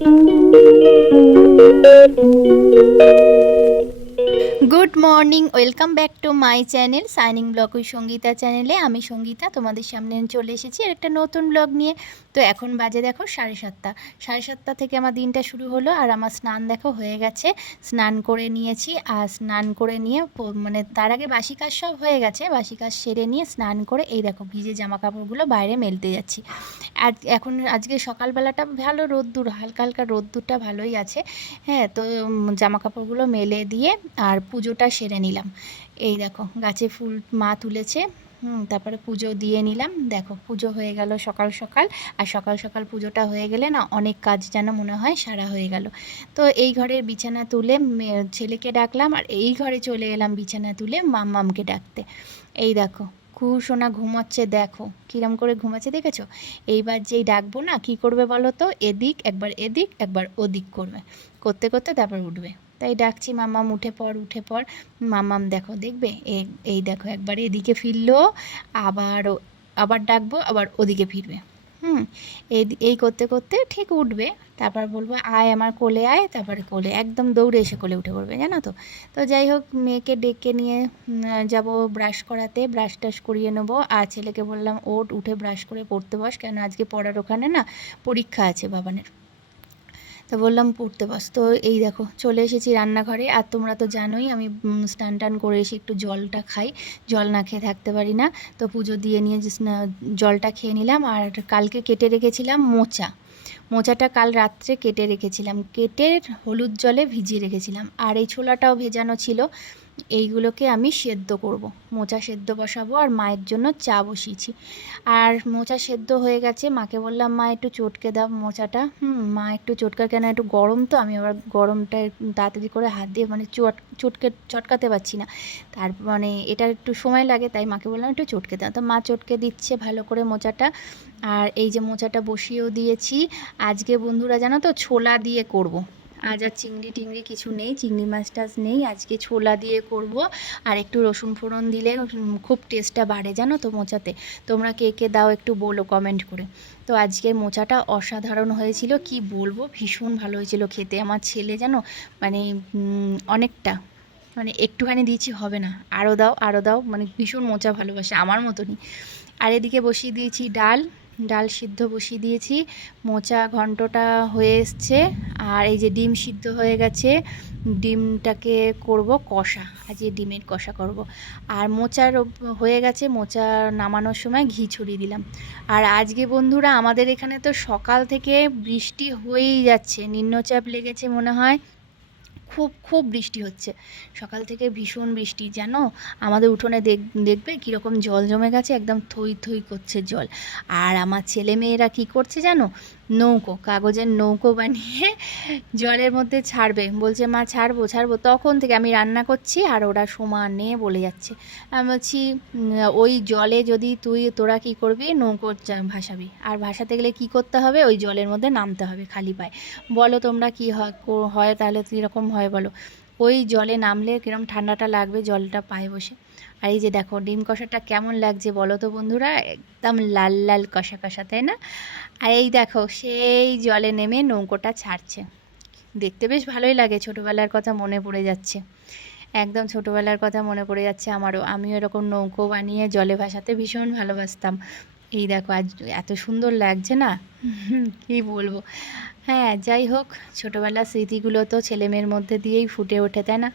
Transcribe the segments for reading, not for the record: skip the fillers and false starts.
Good morning, welcome back to my channel shining blog with Sangeeta চ্যানেলে। আমি সঙ্গীতা তোমাদের সামনে চলে এসেছি আর একটা নতুন ব্লগ নিয়ে। তো এখন বাজে দেখো 7:30। 7:30 থেকে আমার দিনটা শুরু হলো আর আমার স্নান দেখো হয়ে গেছে। স্নান করে নিয়েছি আর স্নান করে নিয়ে মানে তার আগে বাসি কাজ সব হয়ে গেছে। বাসি কাজ সেরে নিয়ে স্নান করে এই দেখো ভিজে জামা কাপড়গুলো বাইরে মেলতে যাচ্ছি। আর এখন আজকে সকালবেলাটা ভালো রোদ্দুর, হালকা হালকা রোদ্দুরটা ভালোই আছে। হ্যাঁ, তো জামা কাপড়গুলো মেলে দিয়ে আর পুজোটা সেরে নিলাম। এই দেখো গাছে ফুল মা তুলেছে। তারপরে পুজো দিয়ে নিলাম। দেখো পুজো হয়ে গেল সকাল সকাল। আর সকাল সকাল পুজোটা হয়ে গেলে না অনেক কাজ যেন মনে হয় সারা হয়ে গেল। তো এই ঘরের বিছানা তুলে ছেলেকে ডাকলাম আর এই ঘরে চলে এলাম বিছানা তুলে মাম্মামকে ডাকতে। এই দেখো খুব সোনা ঘুমাচ্ছে, দেখো কিরম করে ঘুমাচ্ছে দেখেছো। এইবার যেই ডাকবো না কি করবে বলো তো, এদিক একবার ওদিক করবে, করতে করতে তারপর উঠবে। তাই ডাকছি মাম্মাম উঠে পড় উঠে পড়। মাম্মাম দেখো দেখবে এই দেখো একবার এদিকে ফিরলো, আবার আবার ডাকবো আবার ওদিকে ফিরবে। হুম এই এই করতে করতে ঠিক উঠবে। তারপর বলবো আয় আমার কোলে আয়, তারপরে কোলে একদম দৌড়ে এসে কোলে উঠে পড়বে, জানো তো। তো যাই হোক মেয়েকে ডেকে নিয়ে যাব ব্রাশ করাতে, ব্রাশ টাশ করিয়ে নেবো। আর ছেলেকে বললাম ওঠ, উঠে ব্রাশ করে পড়তে বস, কেন আজকে পড়ার ওখানে না পরীক্ষা আছে বাবানের। তো বললাম পড়তে বস। তো এই দেখো চলে এসেছি রান্নাঘরে। আর তোমরা তো জানোই আমি স্নান টান করে এসে একটু জলটা খাই, জল না খেয়ে থাকতে পারি না। তো পুজো দিয়ে নিয়ে জলটা খেয়ে নিলাম। আর কালকে কেটে রেখেছিলাম মোচাটা কাল রাত্রে কেটে রেখেছিলাম, কেটে হলুদ জলে ভিজিয়ে রেখেছিলাম। আর এই ছোলাটাও ভেজানো ছিল। এইগুলোকে আমি সেদ্ধ করব, মোচা সেদ্ধ বসাবো আর মায়ের জন্য চা বসিয়েছি। আর মোচা সেদ্ধ হয়ে গেছে, মাকে বললাম মা একটু চটকে দাও মোচাটা। মা একটু চটকা, কেন একটু গরম তো, আমি আবার গরমটা তাড়াতাড়ি করে হাত দিয়ে মানে চটকাতে পারছি না। তার মানে এটা একটু সময় লাগে, তাই মাকে বললাম একটু চটকে দাও। তো মা চটকে দিচ্ছে ভালো করে মোচাটা। আর এই যে মোচাটা বসিয়েও দিয়েছি। আজকে বন্ধুরা জানো তো ছোলা দিয়ে করব। আজ আর চিংড়ি টিংড়ি কিছু নেই, চিংড়ি মাছ টাছ নেই, আজকে ছোলা দিয়ে করব। আর একটু রসুন ফোড়ন দিলে খুব টেস্টটা বাড়ে জানো তো মোচাতে। তোমরা কে কে দাও একটু বলো কমেন্ট করে। তো আজকের মোচাটা অসাধারণ হয়েছিল, কি বলবো, ভীষণ ভালো হয়েছিল খেতে। আমার ছেলে জানো মানে অনেকটা, মানে একটুখানি দিয়েছি হবে না, আরও দাও আরও দাও, মানে ভীষণ মোচা ভালোবাসে আমার মতনই। আর এদিকে বসিয়ে দিয়েছি ডাল, ডাল সিদ্ধ বসিয়ে দিয়েছি। মোচা ঘন্টটা হয়ে এসছে। আর এই যে ডিম সিদ্ধ হয়ে গেছে, ডিমটাকে করব কষা, আজকে ডিমের কষা করব। আর মোচার হয়ে গেছে, মোচা নামানোর সময় ঘি ছড়িয়ে দিলাম। আর আজকে বন্ধুরা আমাদের এখানে তো সকাল থেকে বৃষ্টি হয়েই যাচ্ছে, নিম্নচাপ লেগেছে মনে হয়, খুব খুব বৃষ্টি হচ্ছে সকাল থেকে, ভীষণ বৃষ্টি জানো। আমাদের উঠোনে দেখবে কীরকম জল জমে গেছে, একদম থই থই করছে জল। আর আমার ছেলে মেয়েরা কী করছে জানো, নৌকো, কাগজের নৌকো বানিয়ে জলের মধ্যে ছাড়বে, বলছে মা ছাড়বো ছাড়বো, তখন থেকে আমি রান্না করছি আর ওরা সমানে বলে যাচ্ছে। আমি বলছি ওই জলে যদি তোরা কী করবি, নৌকো ভাসাবি, আর ভাসাতে গেলে কী করতে হবে, ওই জলের মধ্যে নামতে হবে খালি পায়ে। বলো তোমরা কী হয় তাহলে কীরকম হয় বলো। ওই জলে নামলে কীরকম ঠান্ডাটা লাগবে জলটা পায়ে বসে। আর এই যে দেখো ডিম কষাটা কেমন লাগছে বলো তো বন্ধুরা, একদম লাল লাল কষা কষা, তাই না। আর এই দেখো সেই জলে নেমে নৌকোটা ছাড়ছে, দেখতে বেশ ভালোই লাগে, ছোটোবেলার কথা মনে পড়ে যাচ্ছে, একদম ছোটোবেলার কথা মনে পড়ে যাচ্ছে আমারও। আমিও এরকম নৌকো বানিয়ে জলে ভাসাতে ভীষণ ভালোবাসতাম। এই দেখো আজ এত সুন্দর লাগছে না, কী বলবো। হ্যাঁ যাই হোক, ছোটোবেলার স্মৃতিগুলো তো ছেলেমেয়ের মধ্যে দিয়েই ফুটে ওঠে, তাই না।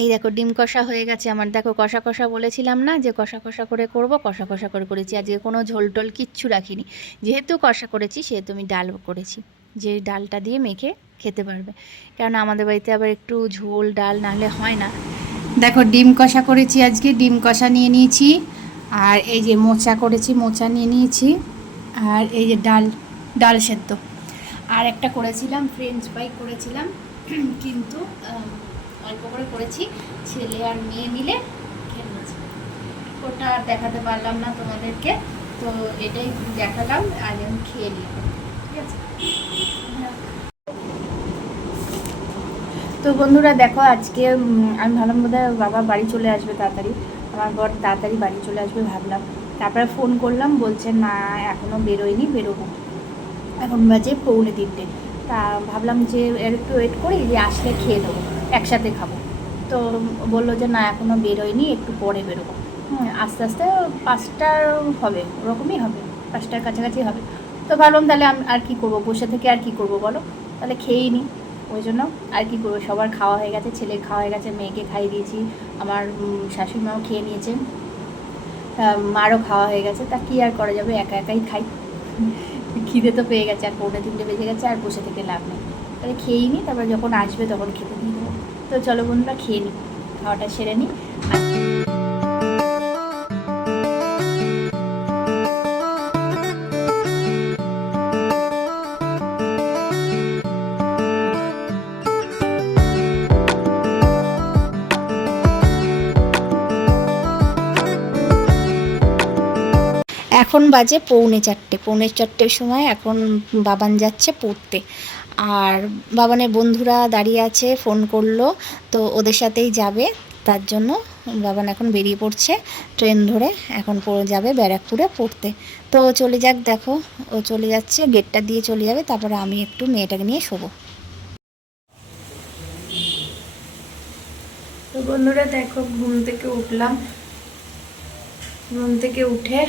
এই দেখো ডিম কষা হয়ে গেছে আমার, দেখো কষা কষা বলেছিলাম না যে কষা কষা করে করব, কষা কষা করে করেছি। আজকে কোনো ঝোল টোল কিচ্ছু রাখিনি, যেহেতু কষা করেছি সেহেতু আমি ডাল করেছি, যে ডালটা দিয়ে মেখে খেতে পারবে, কারণ আমাদের বাড়িতে আবার একটু ঝোল ডাল নাহলে হয় না। দেখো ডিম কষা করেছি, আজকে ডিম কষা নিয়ে নিয়েছি। আর এই যে মোচা করেছি, মোচা নিয়ে নিয়েছি। আর এই যে ডাল, ডাল সেদ্ধ। আর একটা করেছিলাম ফ্রেঞ্চ ফ্রাই করেছিলাম, কিন্তু অল্প করে করেছি, ছেলে আর মেয়ে মিলে খেয়ে নিয়েছি। ওটা আর দেখাতে পারলাম না তোমাদেরকে, তো এটাই দেখালাম, আজ আমি খেয়ে নিলাম, ঠিক আছে। তো বন্ধুরা দেখো আজকে আমি ভাবলাম বোধহয় বাবা বাড়ি চলে আসবে তাড়াতাড়ি, আমার বর তাড়াতাড়ি বাড়ি চলে আসবে ভাবলাম। তারপরে ফোন করলাম, বলছে না এখনও বেরোয়নি, বেরোবো। এখন বাজে 2:45। তা ভাবলাম যে এর একটু ওয়েট করি, যে আসলে খেয়ে দেবো, একসাথে খাবো। তো বললো যে না এখনও বেরোয়নি, একটু পরে বেরোবো। আস্তে আস্তে 5টার হবে, ওরকমই হবে, 5টার কাছাকাছি হবে। তো ভাবলাম তাহলে আমি আর কী করবো, বসে থেকে আর কী করবো বলো, তাহলে খেয়েই নিই। ওই জন্য আর কী করবো, সবার খাওয়া হয়ে গেছে, ছেলের খাওয়া হয়ে গেছে, মেয়েকে খাইয়ে দিয়েছি, আমার শাশুড়ি মাও খেয়ে নিয়েছে, মারও খাওয়া হয়ে গেছে। তা কী আর করা যাবে, একা একাই খাই। খিদে তো পেয়ে গেছে, আর 2:45 বেজে গেছে, আর বসে থেকে লাভ নেই। তাহলে খেয়েই নিই, তারপর যখন আসবে তখন খেতে দিয়ে দেবো। তো চলো বন্ধুরা খেয়ে নিই, খাওয়াটা সেরে নিই। এখন বাজে 3:45, 3:45 সময় এখন বাবান যাচ্ছে পড়তে। আর বাবানের বন্ধুরা দাঁড়িয়ে আছে, ফোন করলো, তো ওদের সাথেই যাবে। তার জন্য বাবান এখন বেরিয়ে পড়ছে ট্রেন ধরে, এখন যাবে ব্যারাকপুরে পড়তে। তো চলে যাক, দেখো ও চলে যাচ্ছে, গেটটা দিয়ে চলে যাবে, তারপরে আমি একটু মেয়েটাকে নিয়ে শোবো। তো বন্ধুরা দেখো, ঘুম থেকে উঠলাম, ঘুম থেকে উঠে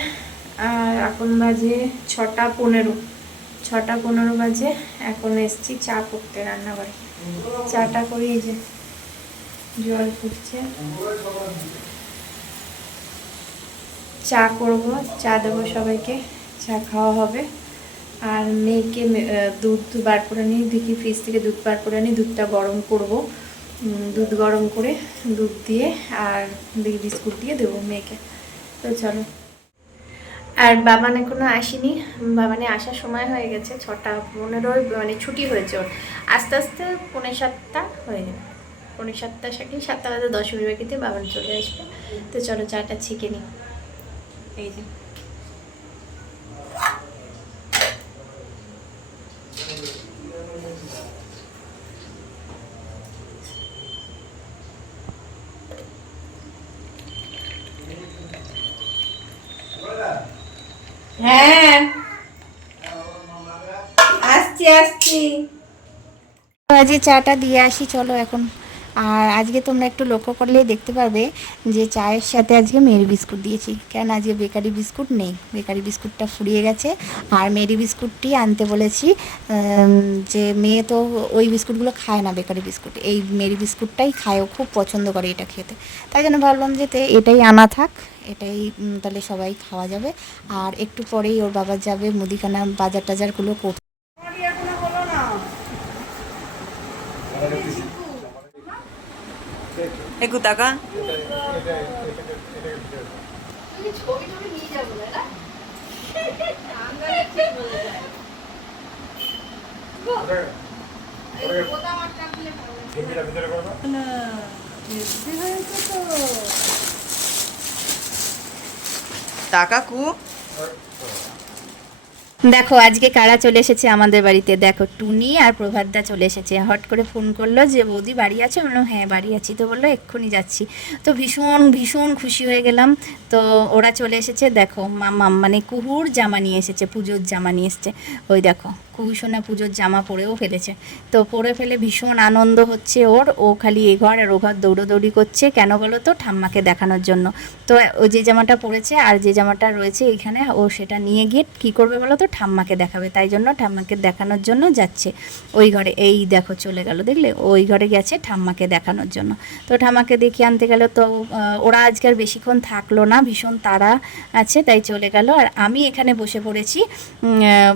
আর এখন বাজে 6:15, 6:15 বাজে। এখন এসছি চা করতে রান্নাঘরে, চাটা করি, এই যে জল ফুটছে, চা করব, চা দেবো সবাইকে, চা খাওয়া হবে। আর মেয়েকে দুধ বার করে নিই, দেখি ফ্রিজ থেকে দুধ বার করে নিই, দুধটা গরম করব, দুধ গরম করে দুধ দিয়ে আর বিস্কুট দিয়ে দেবো মেয়েকে। তো চলো। আর বাবান এখনো আসেনি, বাবানে আসার সময় হয়ে গেছে 6:15, মানে ছুটি হয়েছে ওর। আস্তে আস্তে 6:45 হয়ে যাবে, 6:45 সাথে 7টা বাজে 10 বাকিতে বাবান চলে আসবে। তো চলো চাটা ছেঁকে নিই, এই যে। হ্যাঁ আসছি আসছি, আজকে চাটা দিয়ে আসি চলো এখন। আর আজকে তোমরা একটু লক্ষ্য করলেই দেখতে পারবে যে চায়ের সাথে আজকে মেরি বিস্কুট দিয়েছি, কেন আজকে বেকারি বিস্কুট নেই, বেকারি বিস্কুটটা ফুরিয়ে গেছে। আর মেরি বিস্কুটটি আনতে বলেছি, যে মেয়ে তো ওই বিস্কুটগুলো খায় না, বেকারি বিস্কুট, এই মেরি বিস্কুটটাই খায়, ও খুব পছন্দ করে এটা খেতে। তাই জন্য ভাবলাম যে এটাই আনা থাক, এটাই তাহলে সবাই খাওয়া যাবে। আর একটু পরেই ওর বাবা যাবে মুদিখানা বাজার টাজারগুলো করতে। একটু টাকা টাকা কু। দেখো আজকে কারা চলে এসেছে আমাদের বাড়িতে, দেখো টুনি আর প্রভাতদা চলে এসেছে। হট করে ফোন করলো যে বৌদি বাড়ি আছে, বললাম হ্যাঁ বাড়ি আছি। তো বললো এক্ষুনি যাচ্ছি। তো ভীষণ ভীষণ খুশি হয়ে গেলাম। তো ওরা চলে এসেছে, দেখো মাম্মাম মানে কুহুর জামা নিয়ে এসেছে, পুজোর জামা নিয়ে এসেছে। ওই দেখো কুহু সোনা পুজোর জামা পরেও ফেলেছে। তো পরে ফেলে ভীষণ আনন্দ হচ্ছে ওর, ও খালি এ ঘর আর ও ঘর দৌড়োদৌড়ি করছে। কেন বলো তো, ঠাম্মাকে দেখানোর জন্য। তো ও যে জামাটা পরেছে আর যে জামাটা রয়েছে এইখানে, ও সেটা নিয়ে গিয়ে কী করবে বলো তো, ঠাম্মাকে দেখাবে। তাই জন্য ঠাম্মাকে দেখানোর জন্য যাচ্ছে ওই ঘরে। এই দেখো চলে গেল, দেখলে ওই ঘরে গেছে ঠাম্মাকে দেখানোর জন্য। তো ঠাম্মাকে দেখিয়ে আনতে গেল। তো ওরা আজকে আর বেশিক্ষণ থাকলো না, ভীষণ তাড়া আছে, তাই চলে গেল। আর আমি এখানে বসে পড়েছি,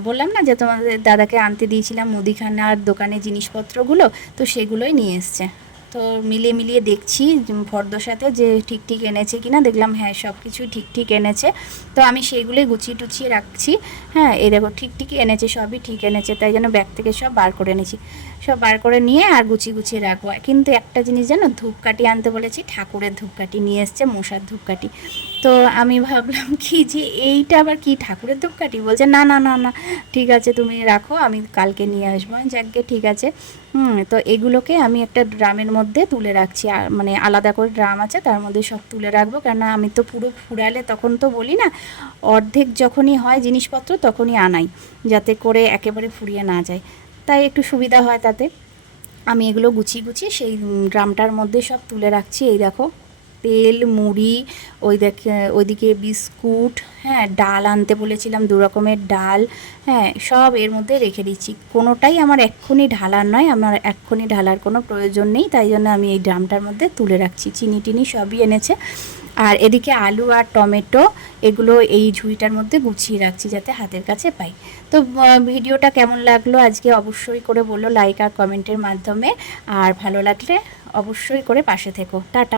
বললাম না যে তোমাদের দাদাকে আনতে দিয়েছিলাম মুদিখানার দোকানে জিনিসপত্রগুলো, তো সেগুলোই নিয়ে এসছে। তো মিলিয়ে দেখছি ফর্দর সাথে যে ঠিক ঠিক এনেছে কিনা, দেখলাম হ্যাঁ সব কিছুই ঠিক ঠিক এনেছে। তো আমি সেইগুলোই গুছিয়ে টুছিয়ে রাখছি। হ্যাঁ এই দেখো ঠিক ঠিকই এনেছে, সবই ঠিক এনেছে, তাই জন্য ব্যাগ থেকে সব বার করে এনেছি, সব বার করে নিয়ে আর গুছিয়ে রাখবো। কিন্তু একটা জিনিস জানো, ধূপকাঠি আনতে বলেছি, ঠাকুরের ধূপকাঠি নিয়ে এসছে, মশার ধূপকাঠি। তো আমি ভাবলাম কি যে এইটা আবার কি ঠাকুরের ধূপকাঠি, বলছে না না না না ঠিক আছে তুমি রাখো, আমি কালকে নিয়ে আসবো। যাকগে ঠিক আছে। তো এগুলোকে আমি একটা ড্রামের মধ্যে তুলে রাখছি, আর মানে আলাদা করে ড্রাম আছে, তার মধ্যে সব তুলে রাখবো। কেননা আমি তো পুরো ফুরালে তখন তো বলি না, অর্ধেক যখনই হয় জিনিসপত্র তখনই আনাই, যাতে করে একেবারে ফুরিয়ে না যায়। তাই একটু সুবিধা হয় তাতে। আমি এগুলো গুছিয়ে গুছিয়ে সেই ড্রামটার মধ্যে সব তুলে রাখছি। এই দেখো তেল, মুড়ি, ওইদিকে বিস্কুট, হ্যাঁ ডাল আনতে বলেছিলাম, 2 রকমের ডাল, হ্যাঁ সব এর মধ্যে রেখে দিচ্ছি। কোনোটাই আমার এক্ষুনি ঢালার নয়, আমার এক্ষুনি ঢালার কোনো প্রয়োজন নেই, তাই জন্য আমি এই ড্রামটার মধ্যে তুলে রাখছি। চিনি টিনি সবই এনেছে। আর এদিকে আলু আর টমেটো এগুলো এই ঝুড়িটার মধ্যে গুছিয়ে রাখছি যাতে হাতের কাছে পাই। তো ভিডিওটা কেমন লাগলো আজকে অবশ্যই করে বলো লাইক আর কমেন্টের মাধ্যমে, আর ভালো লাগলে অবশ্যই করে পাশে থেকো। টাটা।